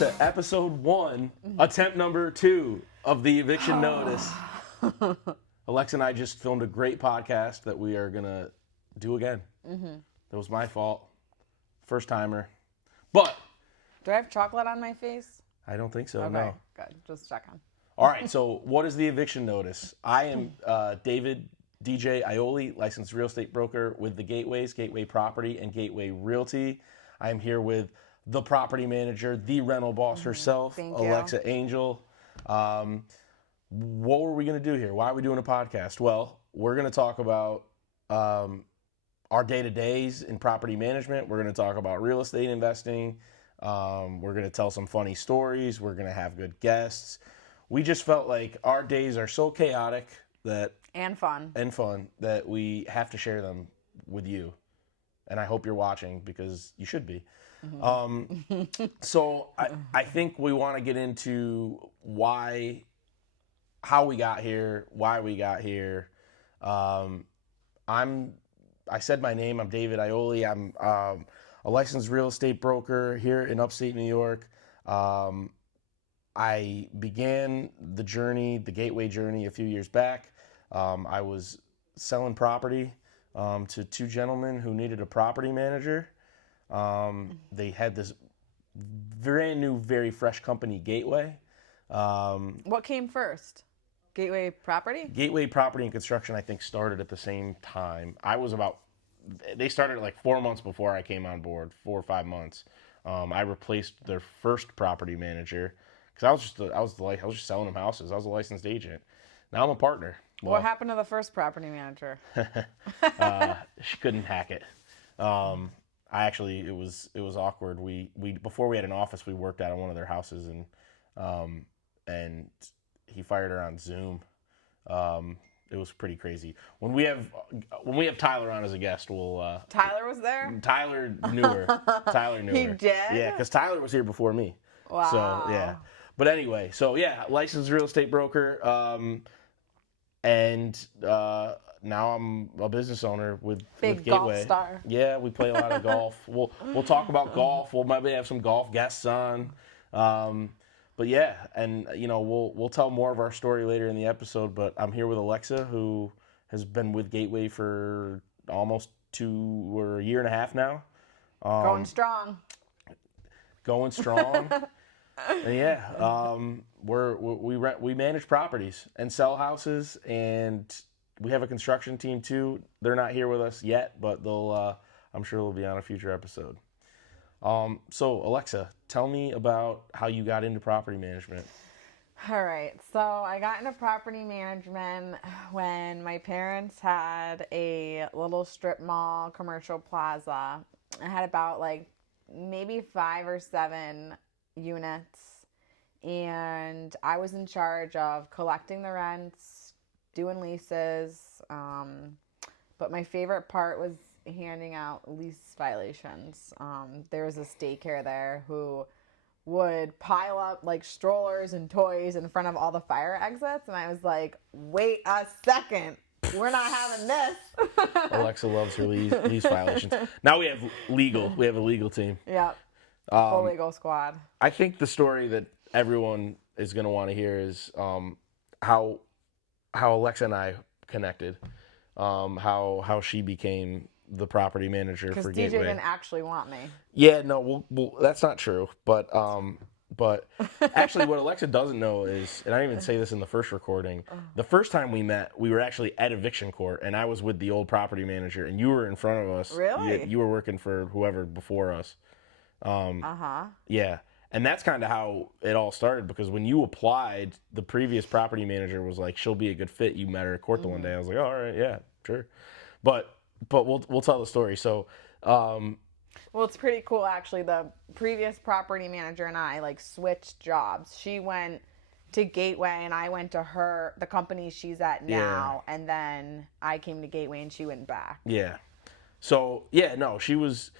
Alexa, episode 1, attempt number 2 of the eviction notice. Alexa and I just filmed a great podcast that we are going to do again. That was my fault. First timer. But Do I have chocolate on my face? I don't think so, Okay, no. good. Just checking. All right, so what is the eviction notice? I am David DJ Ioli, licensed real estate broker with the Gateways, Gateway Property, and Gateway Realty. I am here with the property manager, the rental boss herself, Thank you. Alexa Angel. What were we going to do here? Why are we doing a podcast? Well, we're going to talk about our day-to-days in property management. We're going to talk about real estate investing. We're going to tell some funny stories. We're going to have good guests. We just felt like our days are so chaotic And fun. that we have to share them with you. And I hope you're watching because you should be. So I think we want to get into how we got here, why we got here. I said my name. I'm David Ioli. I'm a licensed real estate broker here in upstate New York. I began the journey, the Gateway journey, a few years back. I was selling property to two gentlemen who needed a property manager. They had this brand new, very fresh company, Gateway. What came first? Gateway Property? Gateway Property and Construction, I think, started at the same time. They started like 4 months before I came on board, 4 or 5 months. I replaced their first property manager because I was just selling them houses. I was a licensed agent. Now I'm a partner. Well, What happened to the first property manager? she couldn't hack it. It was awkward. We before we had an office, we worked out of one of their houses, and he fired her on Zoom. It was pretty crazy. When we have Tyler on as a guest, we'll. Tyler was there? Tyler knew her. Tyler knew He her. did? Yeah, because Tyler was here before me. Wow. So yeah, but anyway, licensed real estate broker, and now I'm a business owner with Big Gateway. golf star. Yeah, we play a lot of golf. We'll talk about golf. We'll maybe have some golf guests on. But yeah, and we'll tell more of our story later in the episode. But I'm here with Alexa, who has been with Gateway for almost a year and a half now. Going strong. Going strong. And yeah, we manage properties and sell houses, and we have a construction team too. They're not here with us yet, but I'm sure they'll be on a future episode. So Alexa, tell me about how you got into property management. All right. So I got into property management when my parents had a little strip mall commercial plaza. I had about maybe 5 or 7 units, and I was in charge of collecting the rents, doing leases, but my favorite part was handing out lease violations. There was this daycare there who would pile up strollers and toys in front of all the fire exits, and I was like, wait a second, we're not having this. Alexa loves her lease violations. Now we have a legal team. Yep. Full legal squad. I think the story that everyone is going to want to hear is how Alexa and I connected, how she became the property manager for Gateway. Because DJ didn't actually want me. Yeah, no, well, that's not true. But actually, what Alexa doesn't know is, and I didn't even say this in the first recording, the first time we met, we were actually at eviction court, and I was with the old property manager, and you were in front of us. Really? You were working for whoever before us. Yeah. And that's kind of how it all started, because when you applied, the previous property manager was like, she'll be a good fit. You met her at court the one day. I was like, oh, all right, yeah, sure. But we'll tell the story. So, well, it's pretty cool, actually. The previous property manager and I switched jobs. She went to Gateway, and I went to the company she's at now. Yeah. And then I came to Gateway, and she went back. Yeah. So yeah, no, she was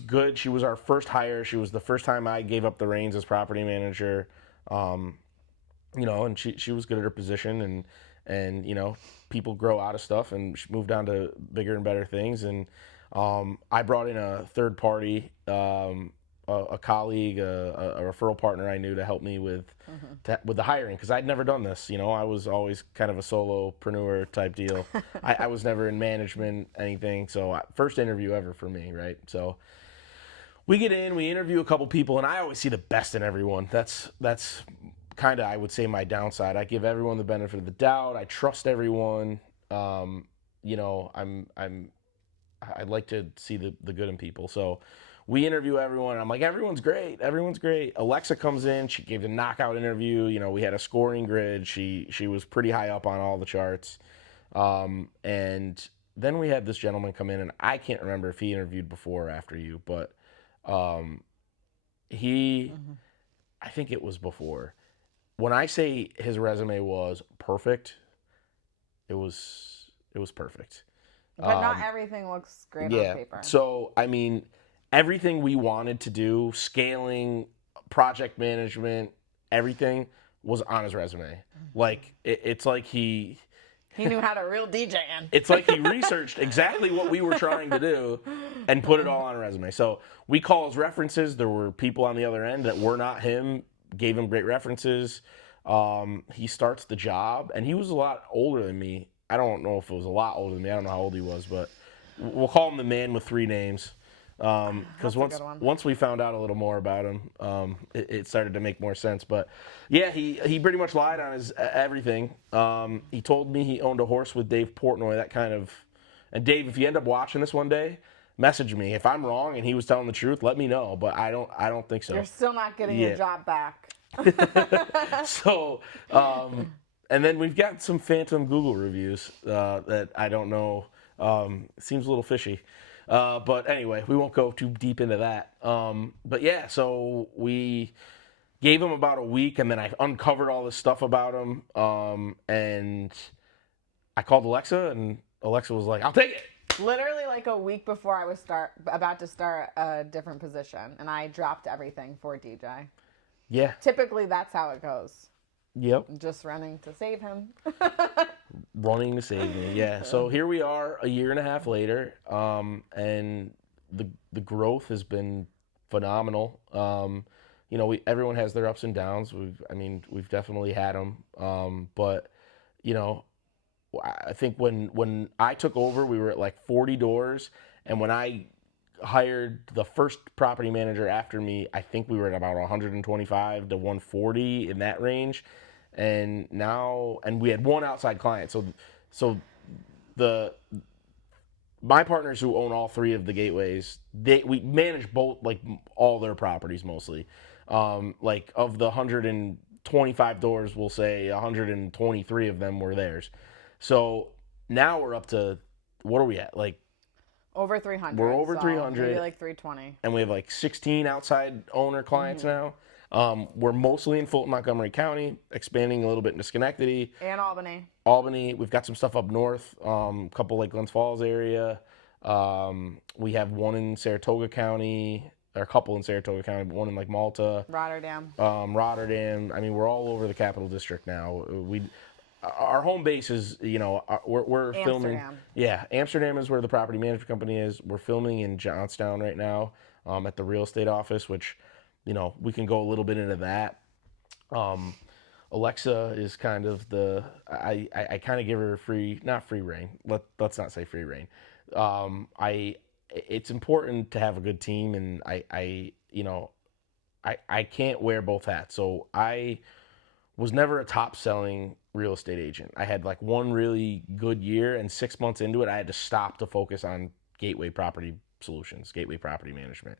good. She was our first hire. She was the first time I gave up the reins as property manager. And she was good at her position, and people grow out of stuff, and she moved on to bigger and better things. And I brought in a third party a colleague, a referral partner I knew to help me with the hiring, because I'd never done this. I was always kind of a solopreneur type deal. I was never in management, anything. So first interview ever for me, right? So we get in, we interview a couple people, and I always see the best in everyone. That's kind of, I would say, my downside. I give everyone the benefit of the doubt. I trust everyone. I'd like to see the good in people. So we interview everyone. I'm like, everyone's great. Everyone's great. Alexa comes in. She gave a knockout interview. We had a scoring grid. She was pretty high up on all the charts. And then we had this gentleman come in, and I can't remember if he interviewed before or after you, but I think it was before. When I say his resume was perfect, it was perfect. But not everything looks great on paper. So, I mean, everything we wanted to do, scaling, project management, everything was on his resume. Like, it's like he knew how to reel DJ in. It's like he researched exactly what we were trying to do and put it all on a resume. So we call his references. There were people on the other end that were not him, gave him great references. He starts the job, and he was a lot older than me. I don't know if it was a lot older than me. I don't know how old he was, but we'll call him the man with 3 names. Because once we found out a little more about him, it started to make more sense. But yeah, he pretty much lied on his everything. He told me he owned a horse with Dave Portnoy. That kind of, and Dave, if you end up watching this one day, message me. If I'm wrong and he was telling the truth, let me know. But I don't think so. You're still not getting your job back. So, and then we've got some phantom Google reviews that I don't know. Seems a little fishy. But anyway, we won't go too deep into that. But yeah, so we gave him about a week, and then I uncovered all this stuff about him. And I called Alexa, and Alexa was like, "I'll take it." Literally like a week before I was about to start a different position, and I dropped everything for DJ. Yeah. Typically, that's how it goes. Yep. Just running to save him. Running to save me, yeah. So here we are, a year and a half later, and the growth has been phenomenal. Everyone has their ups and downs. We've definitely had them, but I think when I took over, we were at like 40 doors, and when I hired the first property manager after me, I think we were at about 125 to 140 in that range. And we had one outside client. So my partners who own all 3 of the gateways, we manage both, like all their properties mostly. Like of the 125 doors, we'll say 123 of them were theirs. So now we're up to, what are we at? Like over 300. We're over 300. Maybe like 320. And we have like 16 outside owner clients now. We're mostly in Fulton, Montgomery County, expanding a little bit into Schenectady. And Albany. We've got some stuff up north, a couple like Glens Falls area. We have one in Saratoga County, or a couple in Saratoga County, but one in like Malta. Rotterdam. Rotterdam. We're all over the Capital District now. Our home base is, we're filming. Amsterdam. Yeah, Amsterdam is where the property management company is. We're filming in Johnstown right now, at the real estate office, which, we can go a little bit into that. Alexa is kind of I kind of give her not free reign. Let's not say free reign. It's important to have a good team, and I can't wear both hats. So I was never a top selling real estate agent. I had like one really good year, and 6 months into it, I had to stop to focus on Gateway Property Solutions, Gateway Property Management.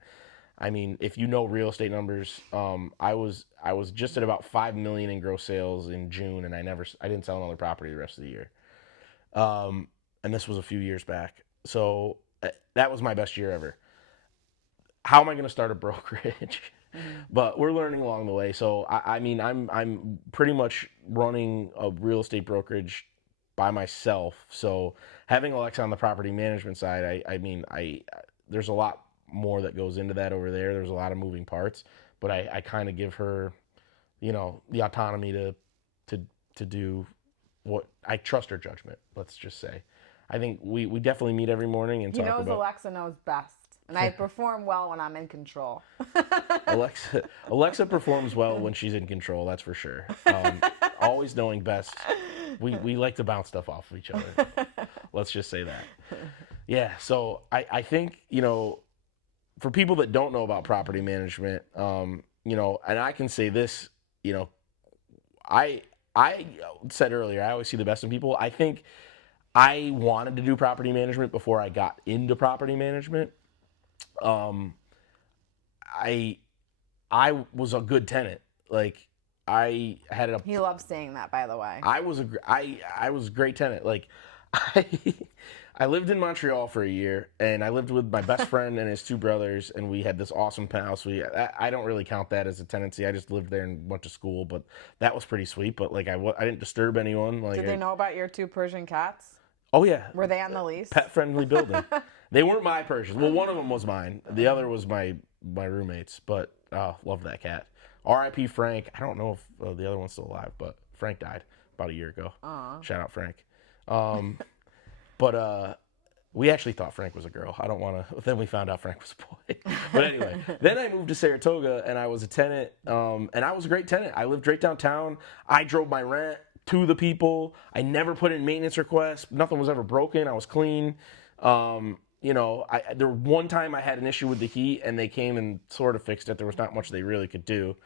If you know real estate numbers, I was just at about $5 million in gross sales in June, and I didn't sell another property the rest of the year. And this was a few years back. So that was my best year ever. How am I going to start a brokerage? But we're learning along the way. So I'm pretty much running a real estate brokerage by myself. So having Alexa on the property management side, there's a lot more that goes into that over there. There's a lot of moving parts, but I kind of give her, the autonomy to do what I trust her judgment. Let's just say, I think we definitely meet every morning and talk about. Alexa knows best. And I perform well when I'm in control. Alexa performs well when she's in control. That's for sure. Always knowing best. We like to bounce stuff off of each other. Let's just say that. Yeah. So I think, for people that don't know about property management, and I can say this, I said earlier, I always see the best in people. I think I wanted to do property management before I got into property management. I was a good tenant. Like I had a. He loves saying that, by the way. I was a great tenant. Like I I lived in Montreal for a year, and I lived with my best friend and his two brothers, and we had this awesome penthouse. I don't really count that as a tenancy. I just lived there and went to school, but that was pretty sweet. But like I didn't disturb anyone. Like Did they know about your 2 Persian cats? Oh yeah. Were they on the lease? Pet friendly building. They weren't my Persians. Well, one of them was mine. The other was my roommate's. But love that cat. R.I.P. Frank. I don't know if the other one's still alive, but Frank died about a year ago. Aww. Shout out Frank. But we actually thought Frank was a girl. I don't want to. Then we found out Frank was a boy. But anyway, then I moved to Saratoga, and I was a tenant. And I was a great tenant. I lived right downtown. I drove my rent to the people. I never put in maintenance requests. Nothing was ever broken. I was clean. There one time I had an issue with the heat, and they came and sort of fixed it. There was not much they really could do.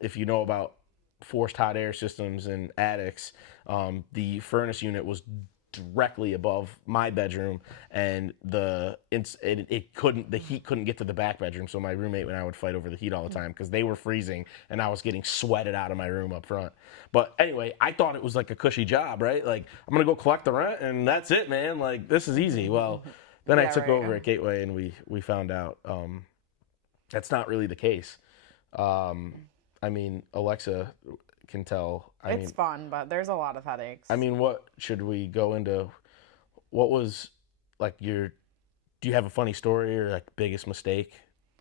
If you know about forced hot air systems in attics, the furnace unit was directly above my bedroom, and the heat couldn't get to the back bedroom. So my roommate and I would fight over the heat all the time because they were freezing and I was getting sweated out of my room up front. But anyway, I thought it was like a cushy job, right? Like I'm gonna go collect the rent and that's it, man. Like this is easy. Well, then I took over at Gateway and we found out that's not really the case. Alexa can tell. It's fun, but there's a lot of headaches. What should we go into? What was like do you have a funny story or like biggest mistake?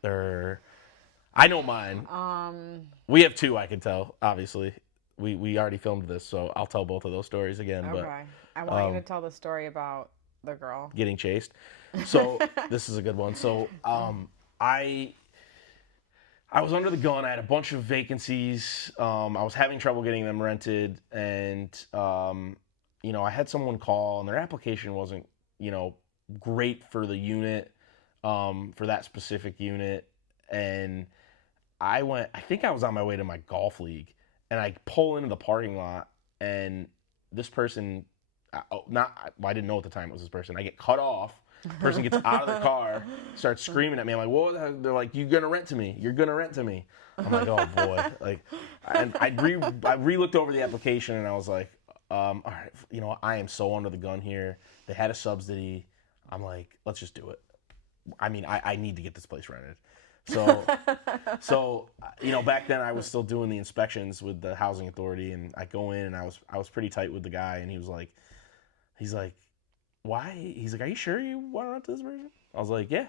Or I know mine. We have 2 I can tell, obviously. We already filmed this, so I'll tell both of those stories again. Okay. But I want you to tell the story about the girl getting chased. So this is a good one. So I was under the gun. I had a bunch of vacancies. I was having trouble getting them rented, and I had someone call, and their application wasn't, great for the unit, for that specific unit. And I think I was on my way to my golf league, and I pull into the parking lot, and this person, I didn't know at the time it was this person. I get cut off. Person gets out of the car, starts screaming at me. I'm like, "What?" They're like, "You're gonna rent to me. You're gonna rent to me." I'm like, "Oh boy!" And I re-looked over the application, and I was like, "All right, I am so under the gun here. They had a subsidy. I'm like, let's just do it. I need to get this place rented." So back then I was still doing the inspections with the housing authority, and I go in, and I was pretty tight with the guy, and he's like, why? He's like, are you sure you want to rent to this person? I was like, yeah.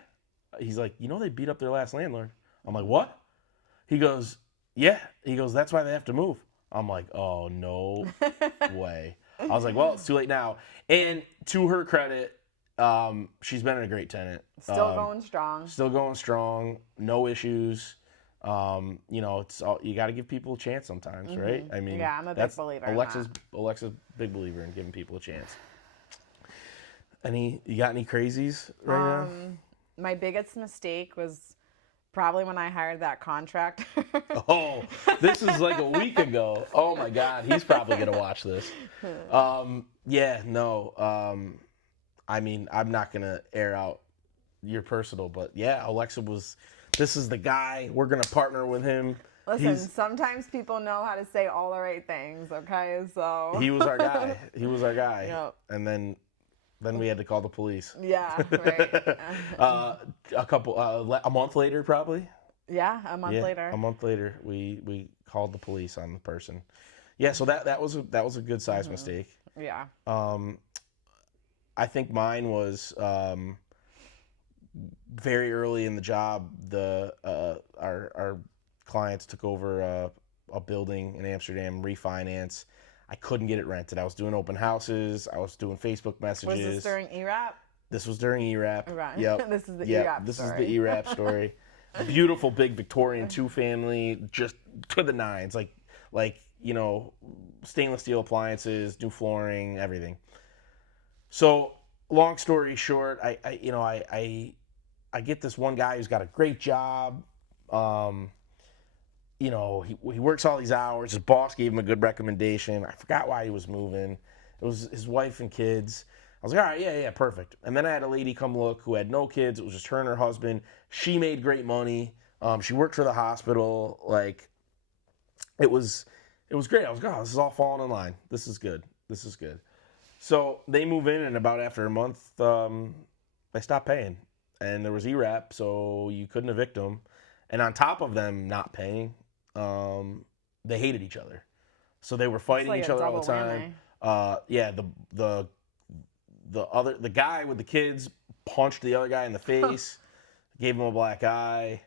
He's like, they beat up their last landlord. I'm like, what? He goes, yeah. He goes, that's why they have to move. I'm like, oh, no way. I was like, well, it's too late now. And to her credit, she's been a great tenant. Still going strong. Still going strong. No issues. It's all, you got to give people a chance sometimes, right? Yeah, I'm a big believer in that. Alexa's big believer in giving people a chance. You got any crazies right now? My biggest mistake was probably when I hired that contractor. Oh, this is like a week ago. Oh my God, he's probably gonna watch this. Yeah, no. I'm not gonna air out your personal, but yeah, this is the guy. We're gonna partner with him. Listen, sometimes people know how to say all the right things, okay? So he was our guy. Yep. And then we had to call the police. Yeah, right. A month later, probably. Yeah, a month later. A month later, we called the police on the person. Yeah, so that was a good size mistake. Yeah. I think mine was very early in the job. Our clients took over a building in Amsterdam, refinance. I couldn't get it rented. I was doing open houses. I was doing Facebook messages. Was this during ERAP? This was during ERAP. Right. Yep. This is the Yep. ERAP This is story. the ERAP story. Beautiful big Victorian 2-family, just to the nines, like stainless steel appliances, new flooring, everything. So long story short, I get this one guy who's got a great job. Um, he works all these hours. His boss gave him a good recommendation. I forgot why he was moving. It was his wife and kids. I was like, all right, yeah, perfect. And then I had a lady come look who had no kids. It was just her and her husband. She made great money. She worked for the hospital. Like, it was great. I was like, oh, this is all falling in line. This is good. So they move in, and about after a month, they stopped paying. And there was ERAP, so you couldn't evict them. And on top of them not paying, they hated each other. So they were fighting like each a other all the double time. whammy. The guy with the kids punched the other guy in the face, gave him a black eye.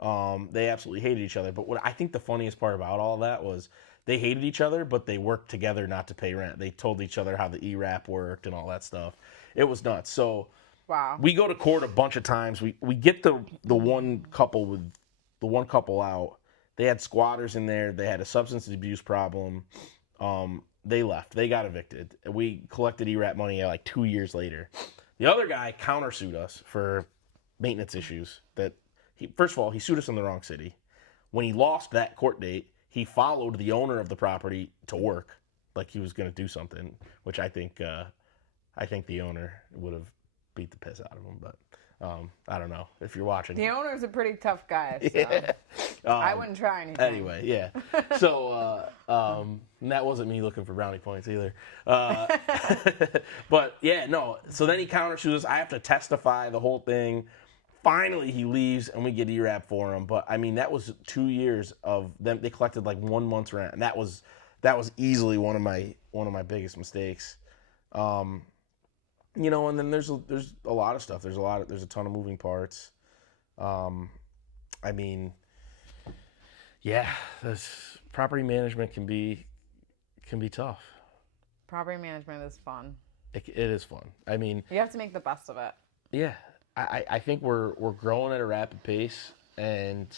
They absolutely hated each other. But what I think the funniest part about all that was they hated each other, but they worked together not to pay rent. They told each other how the ERAP worked and all that stuff. It was nuts. So Wow. we go to court a bunch of times. We get the one couple out. They had squatters in there. They had a substance abuse problem. They left. They got evicted. We collected ERAP money like 2 years later. The other guy countersued us for maintenance issues. First of all, he sued us in the wrong city. When he lost that court date, he followed the owner of the property to work, like he was going to do something, which I think the owner would have beat the piss out of him. But I don't know if you're watching. The owner's a pretty tough guy, so Yeah. I wouldn't try anything. Anyway, yeah. So and that wasn't me looking for brownie points either. But yeah, no. So then he countersues us. I have to testify the whole thing. Finally, he leaves, and we get ERAP for him. But I mean, that was 2 years of them. They collected like 1 month's rent, and that was easily one of my biggest mistakes. And then there's a lot of stuff. There's a ton of moving parts. I mean, yeah, this property management can be tough. Property management is fun. It is fun. I mean, You have to make the best of it. yeah, I think we're growing at a rapid pace, and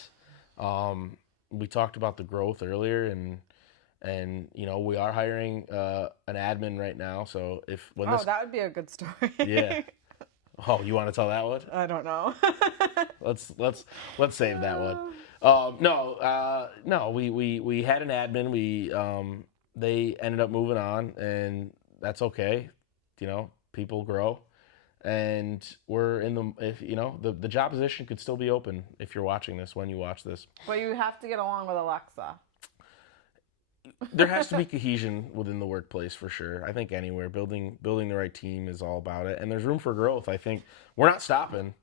we talked about the growth earlier, and we are hiring an admin right now. So that would be a good story. Yeah. Oh, you want to tell that one? I don't know. Let's save that one. No. We had an admin. They ended up moving on, and that's okay. People grow, and we're in the job position could still be open if you're watching this when you watch this. But you have to get along with Alexa. There has to be cohesion within the workplace for sure. I think anywhere building the right team is all about it, and there's room for growth. I think we're not stopping.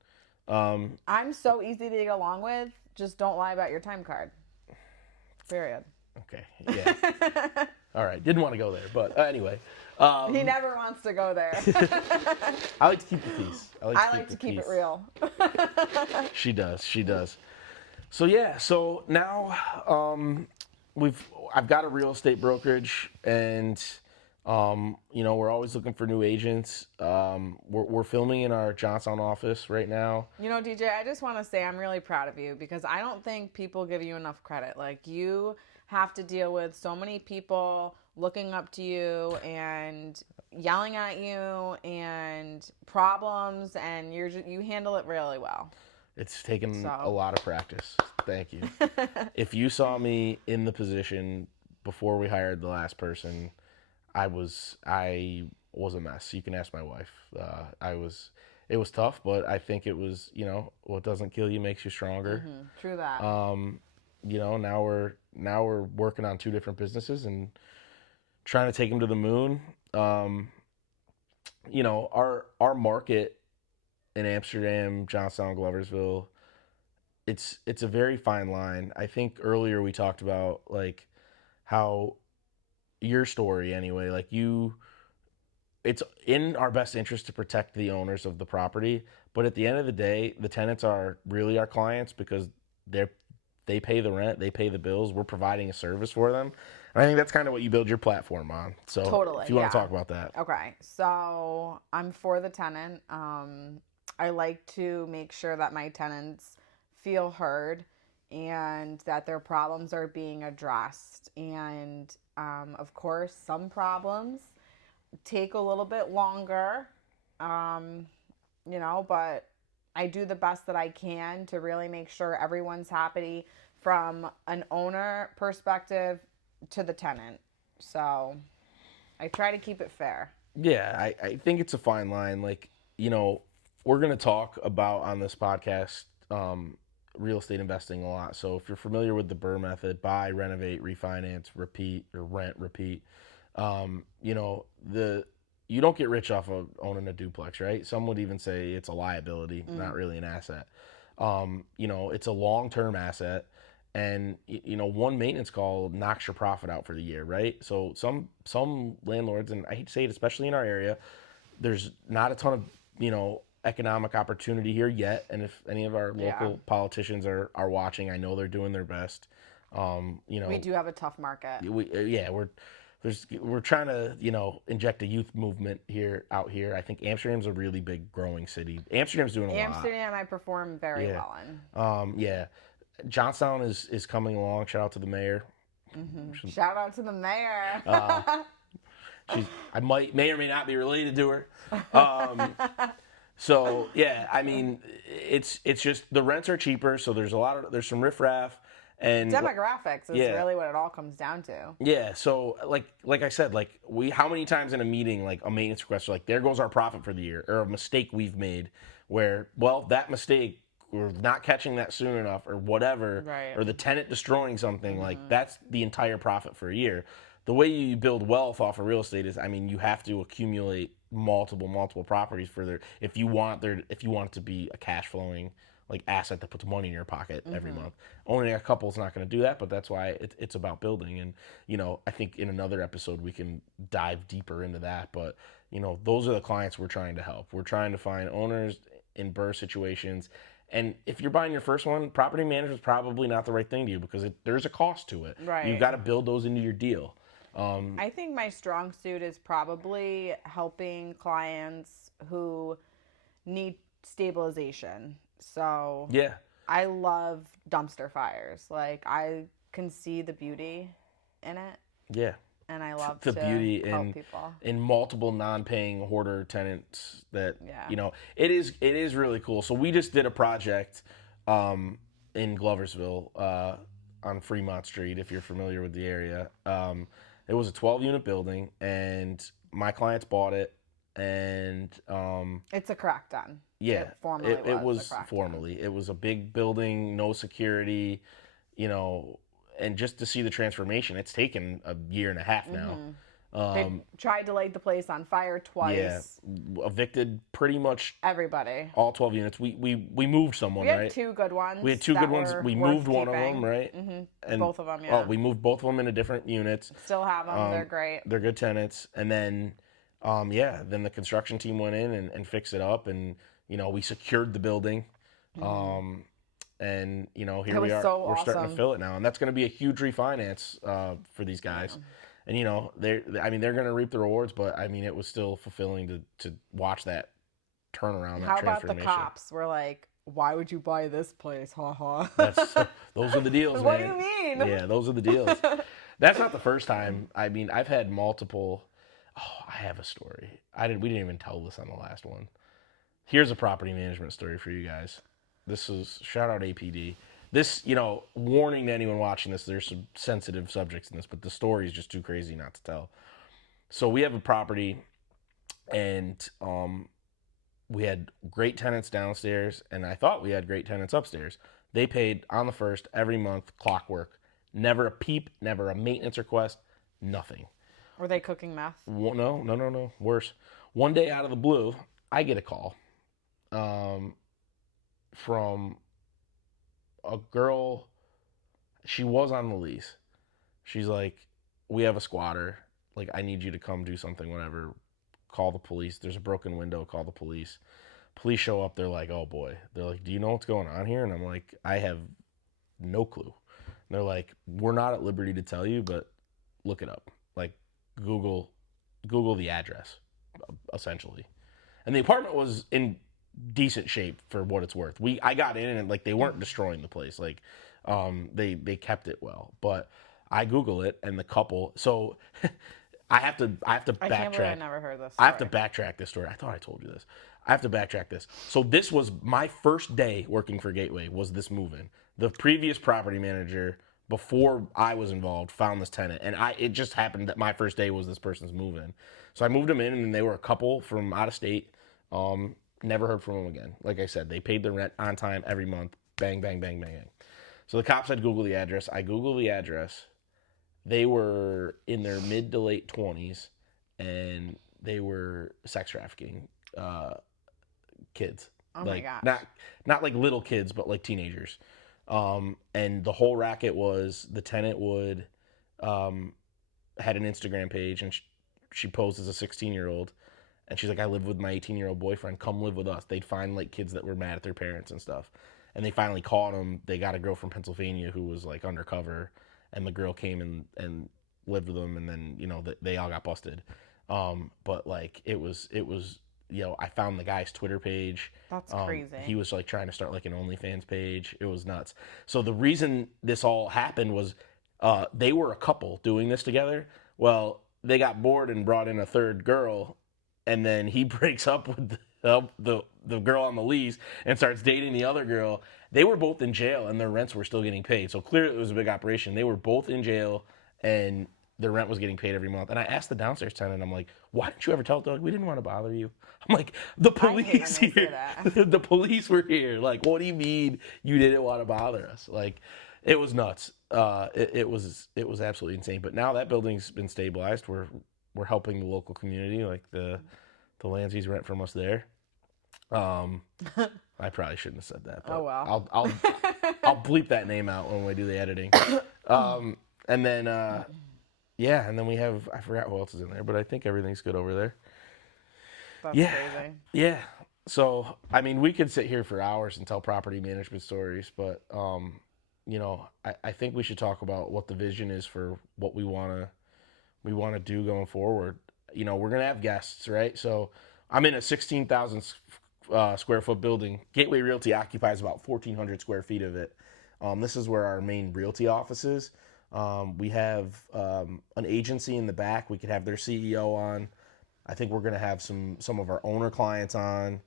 I'm so easy to get along with. Just don't lie about your time card. Period. Okay. Yeah. All right. Didn't want to go there, but anyway. He never wants to go there. I like to keep the peace. I like to keep it real. She does. So yeah. So now I've got a real estate brokerage, and we're always looking for new agents. We're filming in our Johnstown office right now. DJ, I just want to say I'm really proud of you because I don't think people give you enough credit. Like, you have to deal with so many people looking up to you and yelling at you and problems, and you handle it really well. It's taken a lot of practice. Thank you. If you saw me in the position before we hired the last person, I was a mess. You can ask my wife. It was tough, but I think it was, what doesn't kill you makes you stronger. Mm-hmm. True that. Now we're working on 2 different businesses and trying to take them to the moon. Our market in Amsterdam, Johnstown, Gloversville, it's a very fine line. I think earlier we talked about like how your story anyway, like it's in our best interest to protect the owners of the property, but at the end of the day, the tenants are really our clients because they pay the rent, they pay the bills. We're providing a service for them. And I think that's kind of what you build your platform on. So Totally, if you want to yeah. talk about that. Okay, so I'm for the tenant. I like to make sure that my tenants feel heard and that their problems are being addressed. And of course, some problems take a little bit longer, um, but I do the best that I can to really make sure everyone's happy from an owner perspective to the tenant. So I try to keep it fair. Yeah, I think it's a fine line. Like, we're going to talk about on this podcast real estate investing a lot. So if you're familiar with the Burr method, buy, renovate, refinance, repeat, or rent, repeat, the you don't get rich off of owning a duplex, right? Some would even say it's a liability, not really an asset. It's a long-term asset, and one maintenance call knocks your profit out for the year, right? So some landlords, and I hate to say it, especially in our area, there's not a ton of economic opportunity here yet. And if any of our local politicians are watching, I know they're doing their best. We do have a tough market. We're trying to inject a youth movement out here. I think Amsterdam's a really big growing city. Amsterdam's doing a lot. Amsterdam, I perform very well in. Yeah, Johnstown is coming along. Shout out to the mayor. Shout out to the mayor. I may or may not be related to her. So yeah, I mean, it's just the rents are cheaper, so there's some riffraff. And demographics is really what it all comes down to. Yeah, so like I said, how many times in a meeting, like a maintenance request, like there goes our profit for the year, or a mistake we've made, where that mistake, or not catching that soon enough, or whatever, right, or the tenant destroying something, like that's the entire profit for a year. The way you build wealth off of real estate is, I mean, you have to accumulate multiple properties if you want it to be a cash flowing like asset that puts money in your pocket every month. Owning a couple is not going to do that, but that's why it's about building. And I think in another episode we can dive deeper into that. But those are the clients we're trying to help. We're trying to find owners in Burr situations. And if you're buying your first one, property management is probably not the right thing to you, because there's a cost to it. Right. You've got to build those into your deal. I think my strong suit is probably helping clients who need stabilization. So yeah, I love dumpster fires. Like, I can see the beauty in it. Yeah. And I love the to beauty help people. in multiple non-paying hoarder tenants that it is really cool. So we just did a project in Gloversville on Fremont Street, if you're familiar with the area. It was a 12-unit building, and my clients bought it, and it's a crackdown. Yeah, it was formally. It was a big building, no security, and just to see the transformation, it's taken a year and a half now. They tried to light the place on fire twice. Yeah, evicted pretty much everybody. All 12 units. We moved someone, right? We had two good ones. We had two good ones. We moved one of them, right? And both of them, yeah. Oh, we moved both of them into different units. Still have them. They're great. They're good tenants. And then, then the construction team went in and fixed it up, and we secured the building. And here we are. So we're awesome. Starting to fill it now, and that's going to be a huge refinance for these guys. Yeah. And they're going to reap the rewards, but I mean, it was still fulfilling to watch that turnaround. How about the cops? We're like, why would you buy this place? Ha ha. Those are the deals, What man. do you mean? Yeah, those are the deals. That's not the first time. I mean, I've had multiple. Oh, I have a story. We didn't even tell this on the last one. Here's a property management story for you guys. This is shout out APD. This, warning to anyone watching this, there's some sensitive subjects in this, but the story is just too crazy not to tell. So we have a property, and we had great tenants downstairs, and I thought we had great tenants upstairs. They paid on the first every month, clockwork. Never a peep, never a maintenance request, nothing. Were they cooking meth? No. Worse. One day out of the blue, I get a call from a girl. She was on the lease. She's like, we have a squatter. Like, I need you to come do something, whatever. Call the police. There's a broken window. Call the police. Police show up. They're like, oh boy. They're like, do you know what's going on here? And I'm like, I have no clue. And they're like, we're not at liberty to tell you, but look it up. Like Google the address, essentially. And the apartment was in decent shape for what it's worth. I got in and like they weren't destroying the place. Like they kept it well. But I Google it and the couple. So I have to backtrack. I can't believe I never heard this story. I have to backtrack this story. I thought I told you this. I have to backtrack this. So this was my first day working for Gateway, was this move-in. The previous property manager, before I was involved, found this tenant. And it just happened that my first day was this person's move-in. So I moved them in, and they were a couple from out of state. Never heard from them again. Like I said, they paid their rent on time every month. Bang, bang, bang, bang, bang. So the cops had Google the address. I Google the address. They were in their mid to late 20s, and they were sex trafficking kids. Oh like, my gosh. Not like little kids, but like teenagers. And the whole racket was the tenant had an Instagram page, and she posed as a 16-year-old, and she's like, I live with my 18-year-old boyfriend. Come live with us. They'd find like kids that were mad at their parents and stuff. And they finally caught them. They got a girl from Pennsylvania who was like undercover, and the girl came and lived with them, and then, you know, they all got busted. But like it was, you know, I found the guy's Twitter page. That's crazy. He was like trying to start like an OnlyFans page. It was nuts. So the reason this all happened was they were a couple doing this together. Well, they got bored and brought in a third girl, and then he breaks up with the girl on the lease and starts dating the other girl. They were both in jail, and their rents were still getting paid. So clearly it was a big operation. They were both in jail, and their rent was getting paid every month. And I asked the downstairs tenant, I'm like, why didn't you ever tell Doug? We didn't want to bother you. I'm like, the police here. The police were here. Like, what do you mean you didn't want to bother us? Like, it was nuts. It was absolutely insane. But now that building's been stabilized. We're helping the local community, like the Landseys rent from us there. I probably shouldn't have said that. But oh well. I'll bleep that name out when we do the editing. And then and then we have, I forgot who else is in there, but I think everything's good over there. That's crazy. Yeah. So I mean, we could sit here for hours and tell property management stories, but you know, I think we should talk about what the vision is for what we wanna do going forward. You know, we're gonna have guests, right? So I'm in a 16,000 square foot building. Gateway Realty occupies about 1,400 square feet of it. This is where our main realty office is. We have an agency in the back. We could have their CEO on. I think we're going to have some of our owner clients on.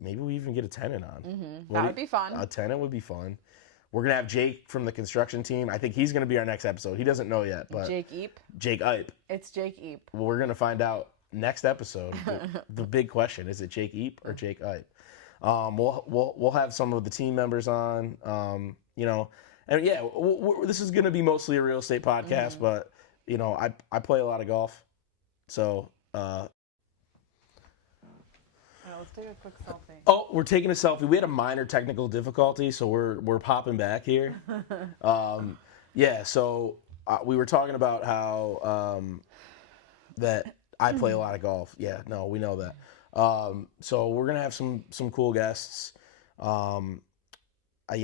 Maybe we even get a tenant on. Mm-hmm. That would be fun. A tenant would be fun. We're going to have Jake from the construction team. I think he's going to be our next episode. He doesn't know yet, but Jake Eep. Jake Ipe. It's Jake Eep. Well, we're going to find out next episode. The big question, is it Jake Eep or Jake Ipe? We'll have some of the team members on. You know, and yeah, this is going to be mostly a real estate podcast, but you know, I play a lot of golf, so. Let's take a quick selfie. Oh, we're taking a selfie. We had a minor technical difficulty, so we're popping back here. Yeah, so we were talking about how that I play a lot of golf. Yeah, no, we know that. So we're gonna have some cool guests. You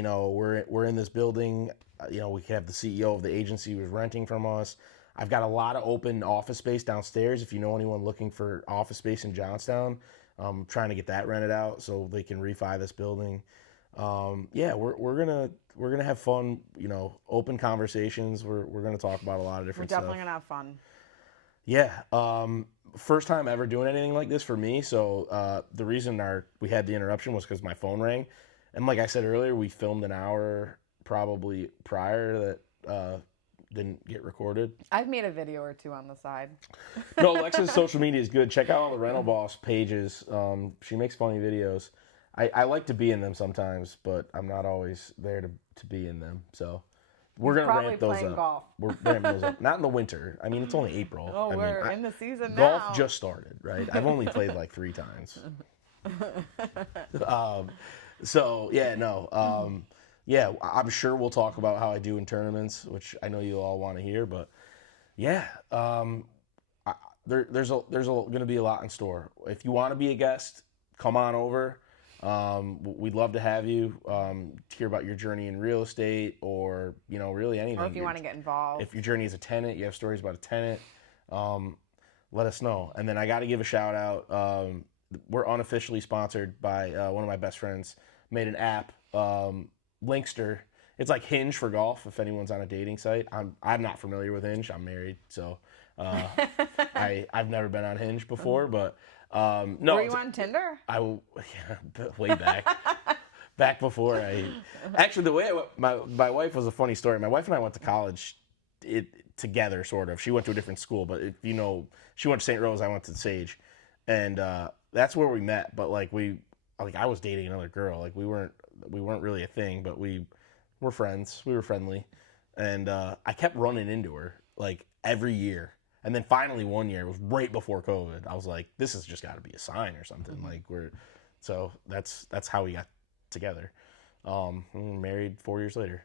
know, we're in this building. You know, we have the CEO of the agency who's renting from us. I've got a lot of open office space downstairs. If you know anyone looking for office space in Johnstown, I'm trying to get that rented out so they can refi this building. Yeah, we're gonna have fun. You know, open conversations. We're gonna talk about a lot of different stuff. We're definitely gonna have fun. Yeah. First time ever doing anything like this for me. So the reason we had the interruption was because my phone rang, and like I said earlier, we filmed an hour probably prior that didn't get recorded. I've made a video or two on the side. No, Alexa's social media is good. Check out all the Rental Boss pages. She makes funny videos. I like to be in them sometimes, but I'm not always there to be in them. So we're going to ramp those up. Golf. We're ramping those up. Not in the winter. I mean, it's only April. Oh, we're in the season golf now. Golf just started, right? I've only played like 3 times. So, yeah, no. Yeah, I'm sure we'll talk about how I do in tournaments, which I know you all want to hear. But yeah, there's going to be a lot in store. If you want to be a guest, come on over. We'd love to have you to hear about your journey in real estate, or really anything. Or if you want to get involved. If your journey as a tenant, you have stories about a tenant, let us know. And then I got to give a shout out. We're unofficially sponsored by one of my best friends. Made an app, Linkster. It's like Hinge for golf. If anyone's on a dating site, I'm not familiar with Hinge. I'm married, so I've never been on Hinge before. But no. Were you on Tinder? Way back before actually the way my wife was a funny story. My wife and I went to college together, sort of. She went to a different school, but she went to St. Rose. I went to Sage, and that's where we met. But I was dating another girl. Like we weren't really a thing, but we were friends. We were friendly, and I kept running into her like every year. And then finally one year, it was right before COVID. I was like, this has just got to be a sign or something. Mm-hmm. So that's how we got together. We were married 4 years later.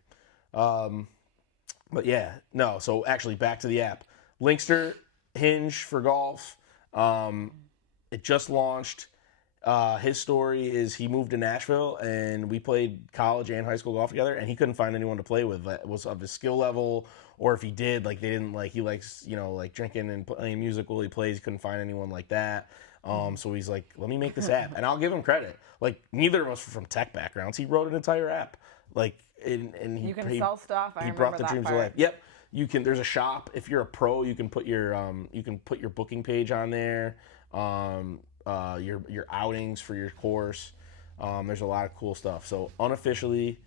But yeah, no. So actually, back to the app, Linkster, Hinge for golf. It just launched. His story is he moved to Nashville, and we played college and high school golf together, and he couldn't find anyone to play with that was of his skill level, or if he did, they didn't he likes, drinking and playing music while he plays. He couldn't find anyone like that. So he's like, let me make this app. And I'll give him credit. Neither of us were from tech backgrounds. He wrote an entire app. And you can sell stuff. He brought the dreams to life. Yep. You can, there's a shop. If you're a pro, you can put your booking page on there. Your outings for your course. There's a lot of cool stuff. So unofficially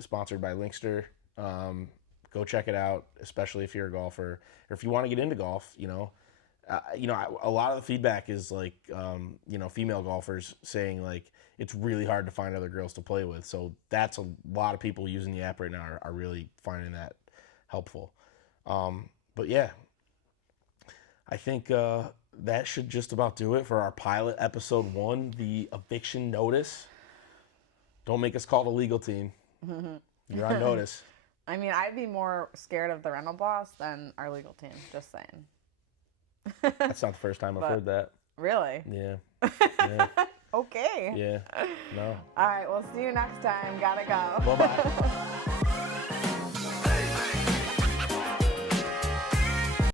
sponsored by Linkster. Go check it out, especially if you're a golfer or if you want to get into golf. A lot of the feedback is female golfers saying it's really hard to find other girls to play with. So that's a lot of people using the app right now are really finding that helpful. But yeah, I think that should just about do it for our pilot episode 1, the eviction notice. Don't make us call the legal team. You're on notice. I mean, I'd be more scared of the rental boss than our legal team, just saying. That's not the first time I've heard that. Really? Yeah. Okay. Yeah. No. All right, we'll see you next time. Gotta go. Bye-bye.